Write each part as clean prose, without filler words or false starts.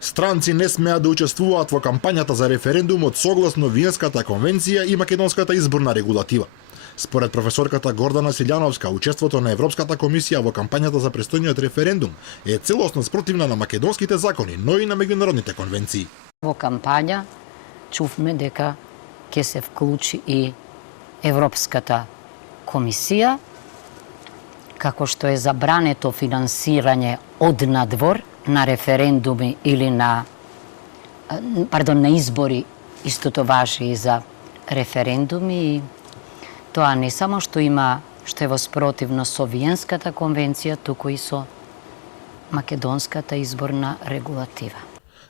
Странци не смеат да учествуваат во кампањата за референдумот согласно Виенската конвенција и македонската изборна регулатива. Според професорката Гордана Силјановска, учеството на Европската комисија во кампањата за престојниот референдум е целосно спротивна на македонските закони, но и на меѓународните конвенции. Во кампања чувме дека ќе се вклучи и Европската комисија, како што е забрането финансирање од надвор на референдуми или на избори, истото важи и за референдуми. И тоа не само што е во спротивно со Виенската конвенција, туку и со македонската изборна регулатива.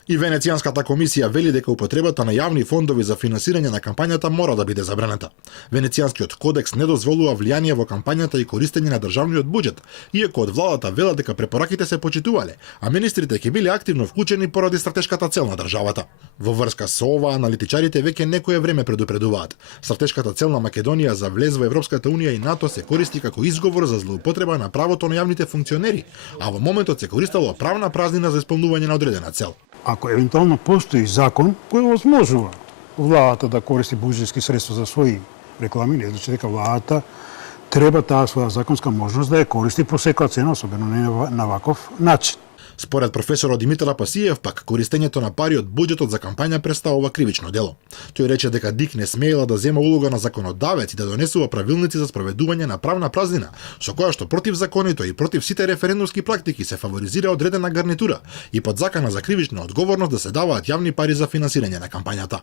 И Венецијанската комисија вели дека употребата на јавни фондови за финансирање на кампањата мора да биде забранета. Венецијанскиот кодекс не дозволува влијание во кампањата и користење на државниот буџет, иако од владата велат дека препораките се почитувале, а министрите ќе биле активно вклучени поради стратешката цел на државата. Во врска со ова, аналитичарите веќе некое време предупредуваат. Стратешката цел на Македонија за влез во Европската унија и НАТО се користи како изговор за злоупотреба на правото на јавните функционери, а во моментот се користело правна празнина за исполнување на одредена цел. Ако евентуално постои закон кој овозможува владата да користи буџетски средства за своји реклами, не значи дека владата треба таа своја законска можност да ја користи по секоја цена, особено не на ваков начин. Според професорот Димитар Апасиев, пак користењето на пари од буџетот за кампања представува кривично дело. Тој рече дека ДИК не смеела да зема улога на законодавец и да донесува правилници за спроведување на правна празнина, со која што против законите и против сите референдумски практики се фаворизира одредена гарнитура и под закана за кривична одговорност да се даваат јавни пари за финансирање на кампањата.